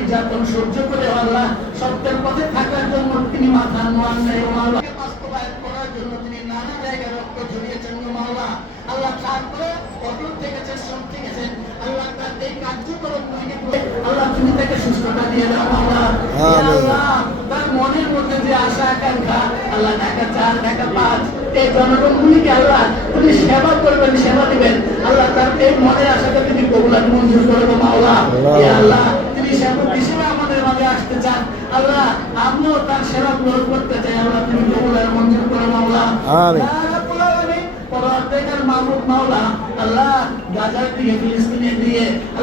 নির্যাতন সহ্য করে আল্লাহ সত্যের পথে থাকার জন্য তিনি মাথা নোয়ান নেই মাওলা। বাস্তবায়ন করার জন্য তিনি নানা জায়গায় রক্ত ঝরিয়েছেন মাওলা। আল্লাহ তারপরে অটুট থেকেছেন আল্লাহ তার এই কার্যক্রম আল্লাহ তুমি তাকে সুস্থতা দিয়ে দাও মাওলা। আল্লাহ তার মনের মধ্যে যে আশা আকাঙ্ক্ষা আল্লাহ ঢাকা চার ঢাকা পাঁচ এই জনগণগুলিকে আল্লাহ তুমি সেবা করবেন সেবা দিবেন। আল্লাহ তার এই মনের আশাটা তুমি কবুলাত মঞ্জুর করব মাওলা। আল্লাহ। হিসেবে আসতে চান। আল্লাহ আমিও তার সেরা গ্রহণ করতে চাই। আল্লাহ তুমি কবুলের মঞ্জুর করে মাওলা। আল্লাহ গাজার দিকে ফিলিস্তিনের দিয়ে ফিলিস্তিনের শিশু